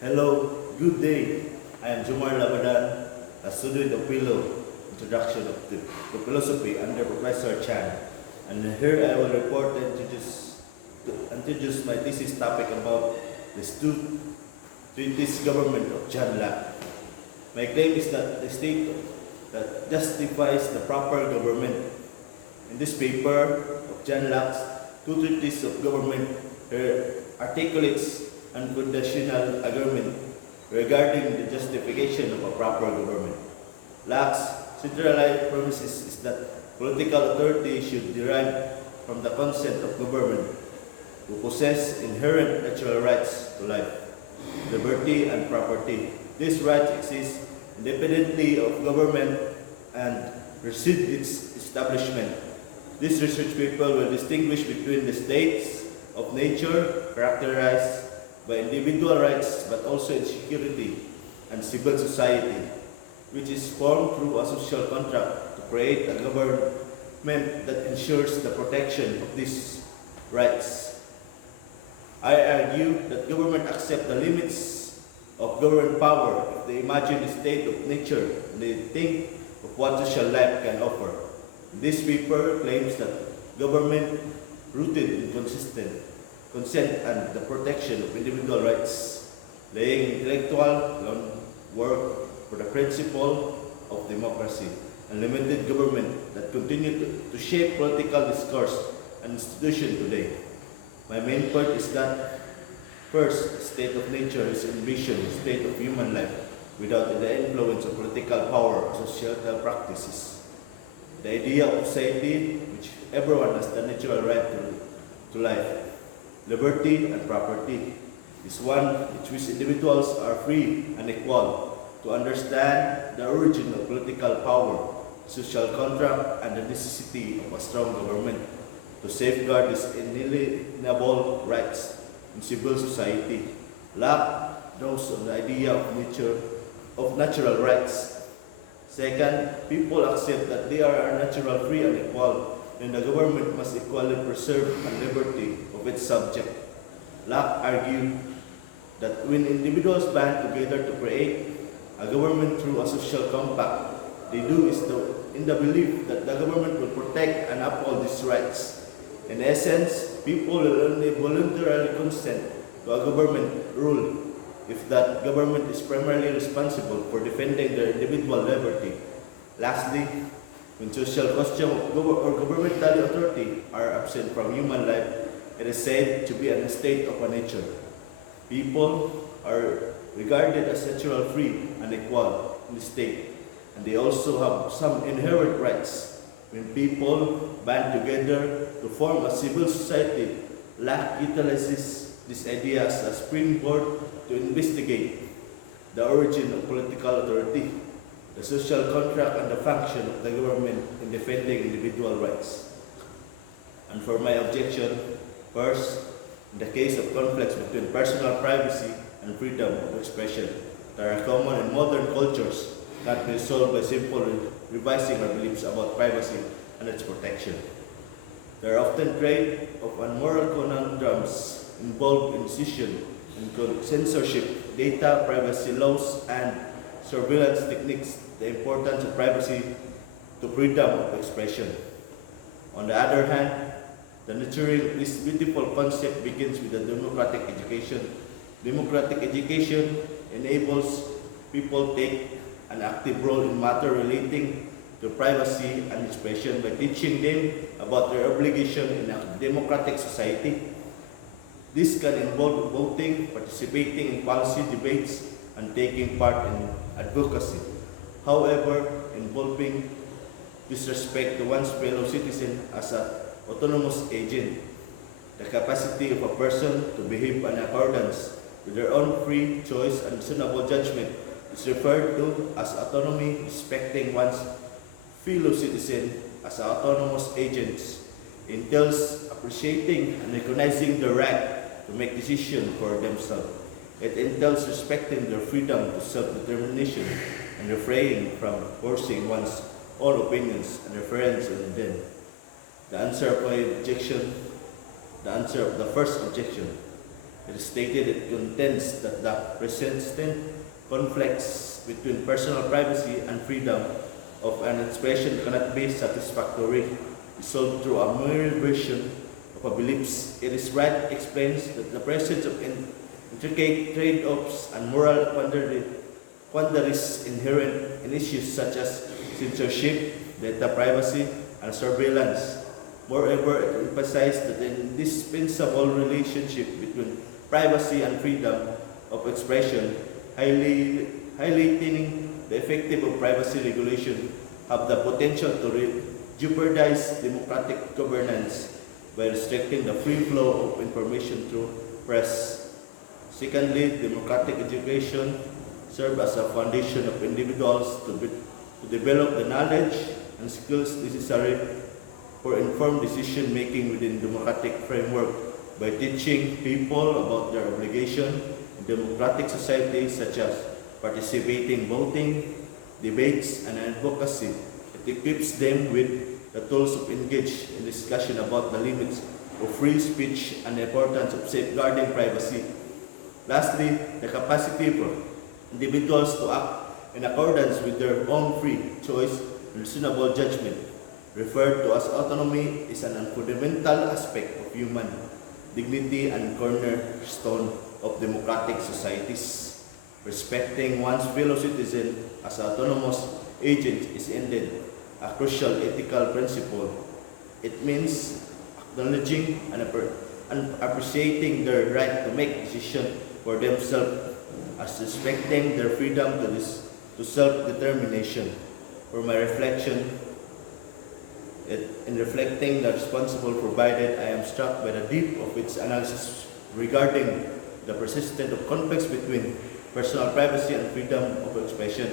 Hello, good day. I am Jumar Labadan, a student of Philo, Introduction to Philosophy under Professor Chan. And here I will report and introduce my thesis topic about the treatise government of John Locke. My claim is that the state that justifies the proper government. In this paper of John Locke's two treatises of government articulates unconditional argument regarding the justification of a proper government. Locke's centralized premise is that political authority should derive from the consent of government who possess inherent natural rights to life, liberty, and property. These rights exist independently of government and precede its establishment. This research paper will distinguish between the states of nature characterized by individual rights but also in security and civil society, which is formed through a social contract to create a government that ensures the protection of these rights. I argue that government accept the limits of government power if they imagine the state of nature and they think of what social life can offer. This paper claims that government rooted in consent and the protection of individual rights, laying intellectual groundwork for the principle of democracy and limited government that continue to shape political discourse and institution today. My main point is that first, the state of nature is envisioned the state of human life without the influence of political power or societal practices. The idea of society which everyone has the natural right to life, liberty, and property is one in which individuals are free and equal to understand the origin of political power, social contract, and the necessity of a strong government to safeguard these inalienable rights in civil society. Locke draws on the idea of natural rights. Second, people accept that they are natural, free, and equal, and the government must equally preserve the liberty of its subject. Locke argued that when individuals band together to create a government through a social compact, they do is in the belief that the government will protect and uphold these rights. In essence, people will only voluntarily consent to a government rule if that government is primarily responsible for defending their individual liberty. Lastly, when social custom or governmental authority are absent from human life, it is said to be a state of nature. People are regarded as natural, free, and equal in the state, and they also have some inherent rights. When people band together to form a civil society, Locke utilizes this idea as a springboard to investigate the origin of political authority, the social contract, and the function of the government in defending individual rights. And for my objection, first, in the case of conflicts between personal privacy and freedom of expression that are common in modern cultures can't be solved by simply revising our beliefs about privacy and its protection. There are often trade of unmoral conundrums involved in decision and censorship, data privacy laws, and surveillance techniques, the importance of privacy to freedom of expression. On the other hand, the nurturing of this beautiful concept begins with the democratic education. Democratic education enables people to take an active role in matters relating to privacy and expression by teaching them about their obligation in a democratic society. This can involve voting, participating in policy debates, and taking part in advocacy. However, involving disrespect to one's fellow citizen as an autonomous agent, the capacity of a person to behave in accordance with their own free choice and reasonable judgment is referred to as autonomy. Respecting one's fellow citizen as autonomous agents entails appreciating and recognizing the right to make decisions for themselves. It entails respecting their freedom to self-determination and refraining from forcing one's own opinions and reference on them. The answer of the first objection It is stated it contends that the persistent conflicts between personal privacy and freedom of an expression cannot be satisfactorily resolved through a mere version of a beliefs. It is right explains that the presence of intricate trade-offs and moral quandaries inherent in issues such as censorship, data privacy, and surveillance. Moreover, it emphasized that the indispensable relationship between privacy and freedom of expression, highlighting the effective of privacy regulation, have the potential to jeopardize democratic governance by restricting the free flow of information through press. Secondly, democratic education serves as a foundation of individuals to develop the knowledge and skills necessary for informed decision making within democratic framework by teaching people about their obligation in democratic society such as participating, voting, debates, and advocacy. It equips them with the tools of engage in discussion about the limits of free speech and the importance of safeguarding privacy. Lastly, the capacity for individuals to act in accordance with their own free choice and reasonable judgment, referred to as autonomy, is an fundamental aspect of human dignity and cornerstone of democratic societies. Respecting one's fellow citizen as autonomous agent is indeed a crucial ethical principle. It means acknowledging and appreciating their right to make decisions for themselves, as respecting their freedom to self-determination. For my reflection, in reflecting the responsible provided, I am struck by the depth of its analysis regarding the persistence of conflicts between personal privacy and freedom of expression.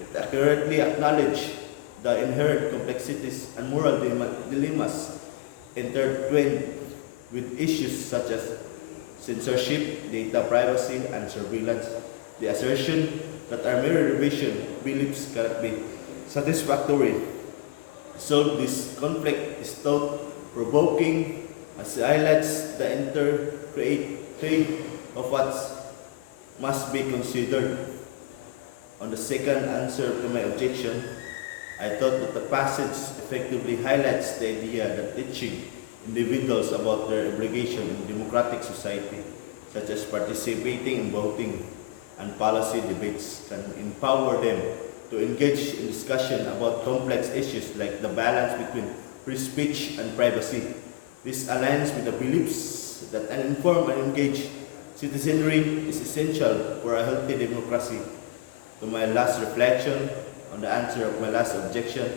It accurately acknowledges the inherent complexities and moral dilemmas intertwined with issues such as censorship, data privacy, and surveillance. The assertion that our mere revision beliefs cannot be satisfactory solve this conflict is thought-provoking as it highlights the interplay of what must be considered. On the second answer to my objection, I thought that the passage effectively highlights the idea that teaching individuals about their obligation in democratic society, such as participating in voting and policy debates, can empower them to engage in discussion about complex issues like the balance between free speech and privacy. This aligns with the beliefs that an informed and engaged citizenry is essential for a healthy democracy. To my last reflection on the answer of my last objection,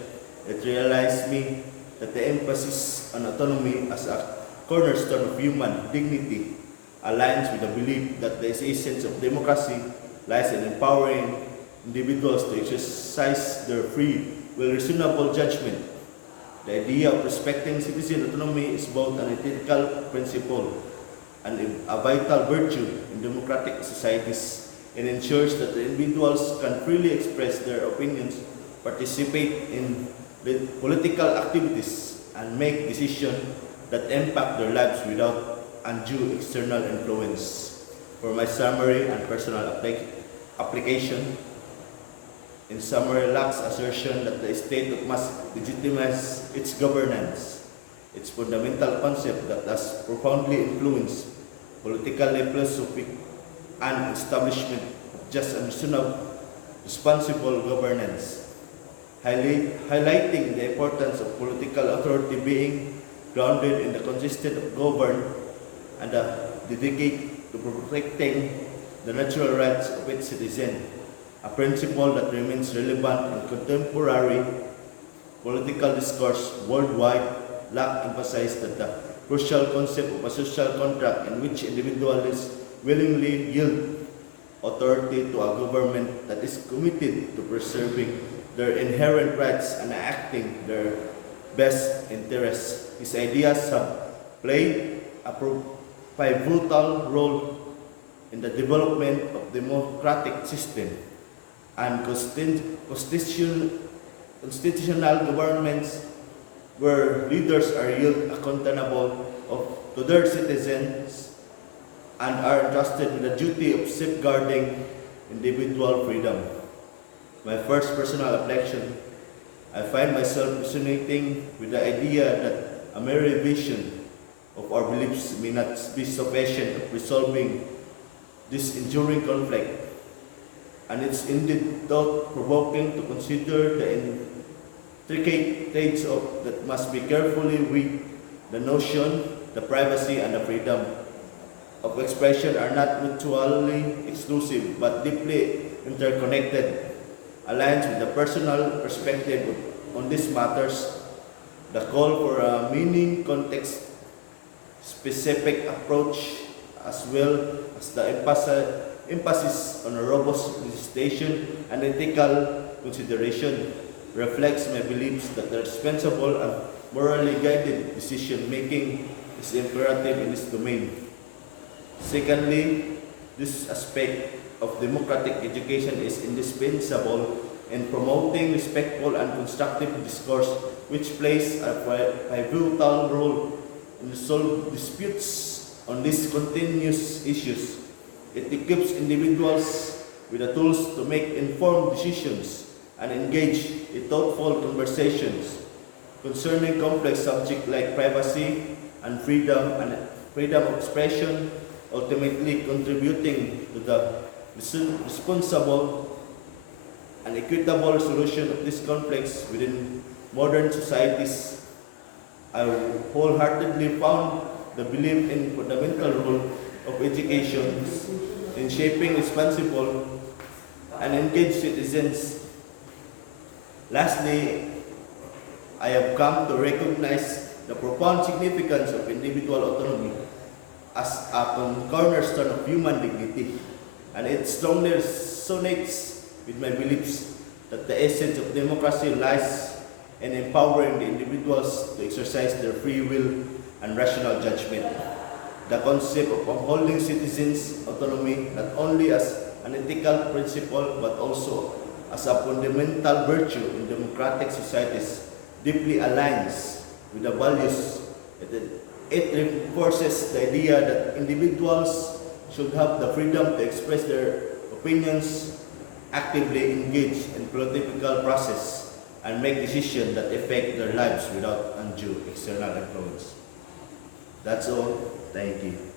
it realized me that the emphasis on autonomy as a cornerstone of human dignity aligns with the belief that the essence of democracy lies in empowering individuals to exercise their free will reasonable judgment. The idea of respecting citizen autonomy is both an ethical principle and a vital virtue in democratic societies. It ensures that the individuals can freely express their opinions, participate in the political activities, and make decisions that impact their lives without undue external influence. For my summary and personal application, in summary, Locke's assertion that the state must legitimize its governance, its fundamental concept that has profoundly influenced political philosophy and establishment of just and reasonable, responsible governance, highlighting the importance of political authority being grounded in the consistent of govern and dedicate to protecting the natural rights of its citizens, a principle that remains relevant in contemporary political discourse worldwide. Locke emphasized that the crucial concept of a social contract in which individuals willingly yield authority to a government that is committed to preserving their inherent rights and acting their best interests. His ideas have played a pivotal role in the development of democratic system and constitutional governments where leaders are held accountable to their citizens and are entrusted with the duty of safeguarding individual freedom. My first personal reflection, I find myself resonating with the idea that a mere revision of our beliefs may not be sufficient of resolving this enduring conflict, and it's indeed thought-provoking to consider the intricate trades-off that must be carefully weighed. The notion, the privacy, and the freedom of expression are not mutually exclusive but deeply interconnected. Aligns with the personal perspective on these matters, the call for a meaning context-specific approach as well as the emphasis on a robust legislation and ethical consideration reflects my beliefs that the responsible and morally guided decision making is imperative in this domain. Secondly, this aspect of democratic education is indispensable in promoting respectful and constructive discourse, which plays a pivotal role in resolving disputes on these continuous issues. It equips individuals with the tools to make informed decisions and engage in thoughtful conversations concerning complex subjects like privacy and freedom of expression, ultimately contributing to the responsible and equitable solution of these conflicts within modern societies. I wholeheartedly found the belief in fundamental role of education in shaping responsible and engaged citizens. Lastly, I have come to recognize the profound significance of individual autonomy as a cornerstone of human dignity, and it strongly resonates with my beliefs that the essence of democracy lies in empowering the individuals to exercise their free will and rational judgment. The concept of upholding citizens' autonomy not only as an ethical principle but also as a fundamental virtue in democratic societies deeply aligns with the values. It reinforces the idea that individuals should have the freedom to express their opinions, actively engage in political process, and make decisions that affect their lives without undue external influence. That's all. Thank you.